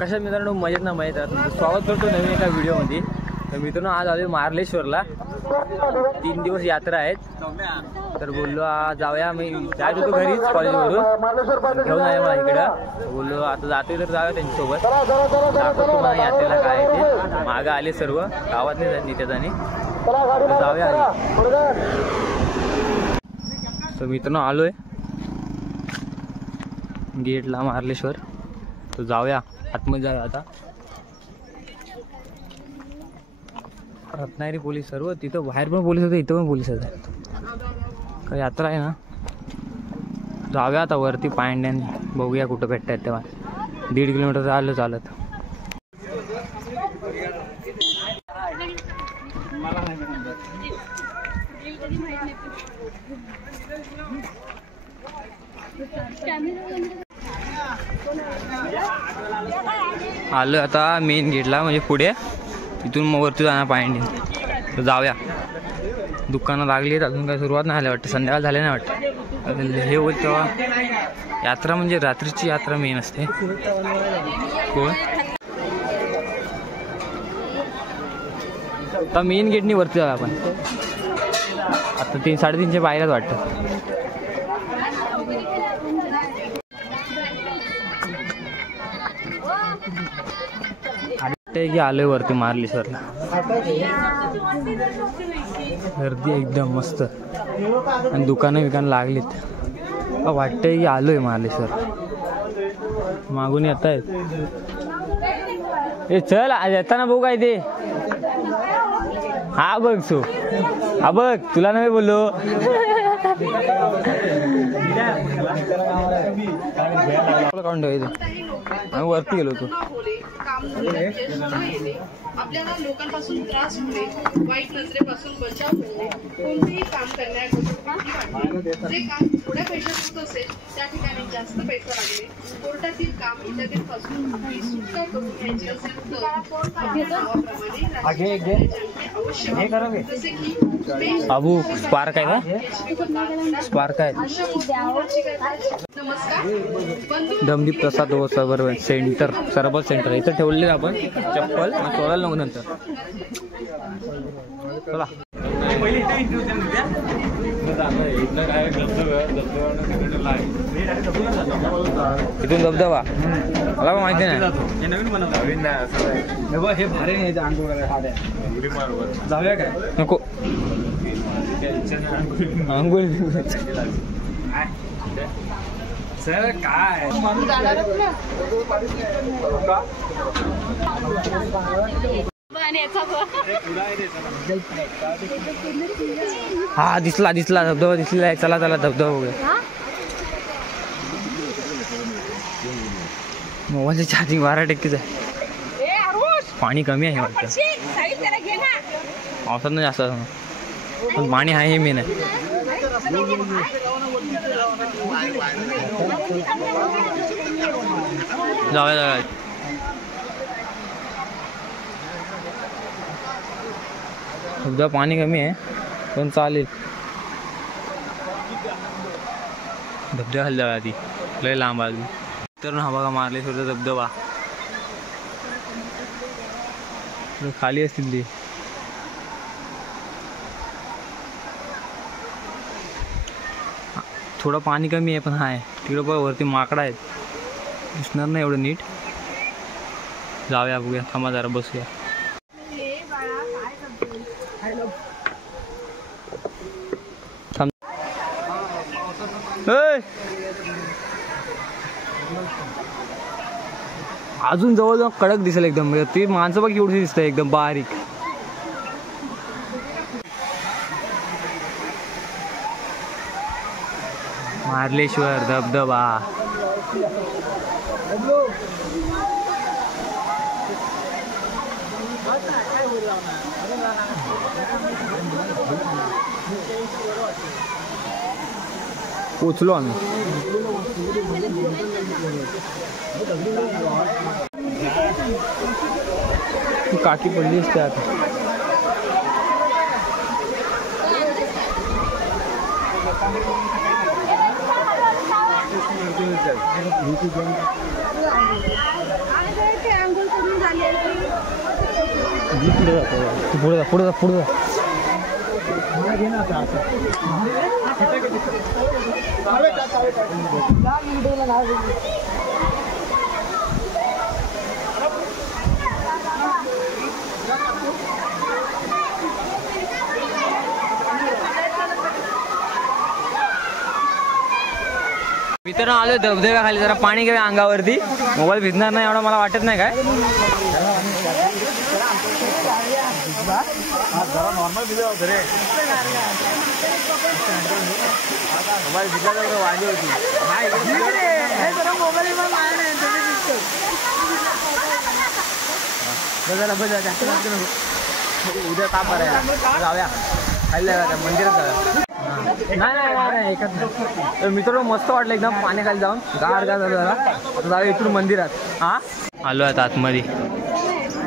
कशा मित्रांनो मजेत ना मजेत तुमचं स्वागत करतो नवीन एका व्हिडिओमध्ये। तर मित्रांनो आज आलोय मार्लेश्वरला, 3 दिवस यात्रा आहेत। तर बोललो जाऊया, मी जात होतो घरीच कॉलेजवरून, घेऊन आहे मला इकडं। बोललो आता जातोय तर जाऊया त्यांच्यासोबत, दाखवतो तुम्हाला यात्रेला काय आहे ते। मागं आले सर्व गावातले नित्याजाने, जाऊया। तर मित्रांनो आलोय गेटला मार्लेश्वर, तर जाऊया आतमध्ये जाऊया आता। रत्नागिरी पोलीस सर्व तिथं, बाहेर पण पोलीस होते, इथं पण पोलीस आहेत। काय यात्रा आहे ना, जाऊया आता वरती पायंड्याने, बघूया कुठं भेटतात तेव्हा। 1.5 किलोमीटर आलो चालत। आलो आता मेन गेटला, म्हणजे पुढे तिथून मग वरती जाणार पायंडी। तर जाऊया, दुकानं लागली आहेत, अजून काही सुरुवात नाही झाली वाटतं, संध्याकाळ झाले नाही वाटतं। हे होईल तेव्हा यात्रा, म्हणजे रात्रीची यात्रा मेन असते। कोण आता मेन गेटनी वरती जाऊया आपण, आता 3-3.5 पायऱ्याच वाटतं। की आलोय वरती मार्लेश्वरला, गर्दी एकदम मस्त आणि दुकानं लागलीत। वाटतंय की आलोय मार्लेश्वर, मागून येत आहेत। ए चल येताना बघू काय ते, हा बघ सो, हा बघ तुला नाही बोललो। काउंट आम्ही वरती गेलो होतो। आपल्याला लोकांपासून त्रास होणे, वाईट नजरेपासून बचाव होणे, कोणतेही काम करण्यापूर्वी जे काम थोड्या पैशात होत असेल त्या ठिकाणी जास्त पैसा लागणे, कोर्टातील काम इत्यादींपासून आपली सुटका करून घ्यायची असेल तर नावाप्रमाणे जसे की बाबू स्पार्क आहे का, स्पार्क आहे। दमदीप प्रसाद बरोबर सेंटर, सरबत सेंटर इथं ठेवले आपण चप्पल, सोडायला नको नंतर। चला इथून धबधबा मला पण माहिती नाही, हे भारी नाही जाऊया काय, नको आंघोळ सर काय हा दिसला धबधबा दिसला, चला चला धबधबा बघूया। मोबाईलची चार्जिंग 12% आहे, पाणी कमी आहे वाटतं, पावसात नाही जास्त पण पाणी आहे हे मेन आहे। जाऊया धबधबा, पाणी कमी आहे पण चालेल, धबधबा खाली जाऊया आधी, लय लांब आली। तर हा बघा मार्लेश्वरचा धबधबा, खाली असतील ती, थोडं पाणी कमी आहे पण आहे तिकडं बघ, वरती माकडा आहेत, दिसणार नाही एवढं नीट। जाऊया बघूया, थांबा जरा बसूया। अजून जवळ जाऊन कडक दिसेल एकदम, ती माणसं बघ एवढी दिसत एकदम बारीक। मार्लेश्वर धबधबा पोचलो आम्ही। काठी पडली असते आता। पुढे जा पुढे जा पुढे जा. मित्रांनो आलोय धबधब्या खाली, जरा पाणी घ्या अंगावरती. मोबाईल भिजणार नाही एवढं मला वाटत नाही काय. नॉर्मल भिजला होतं रे, मोबाईल भिजला तर वाढली होती. उद्या ताप भरायला जाऊया, खायला जाऊया मंदिरात जाऊया. नाही एकच. तर मित्रांनो मस्त वाटलं एकदम पाण्याखाली जाऊन, गार गार झालं जरा. आता जाऊया इथून मंदिरात. हा आलो आता आतमध्ये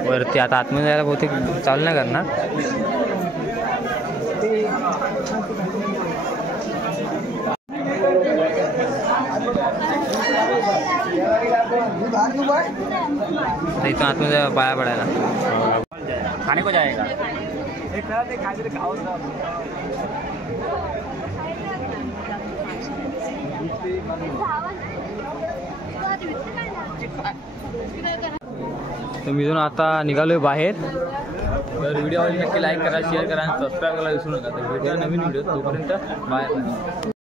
वरती. आता आतमध्ये जायला बहुतेक चालू नाही करणार. इथून आतमध्ये पाया पडायला. खाणे को जाएगा तर मी आता निघालोय बाहेर. तर व्हिडिओ नक्की लाईक करा, शेअर करा आणि सबस्क्राईब करायला विसरू नका. तर भेटूया नवीन व्हिडिओ. तोपर्यंत बाय.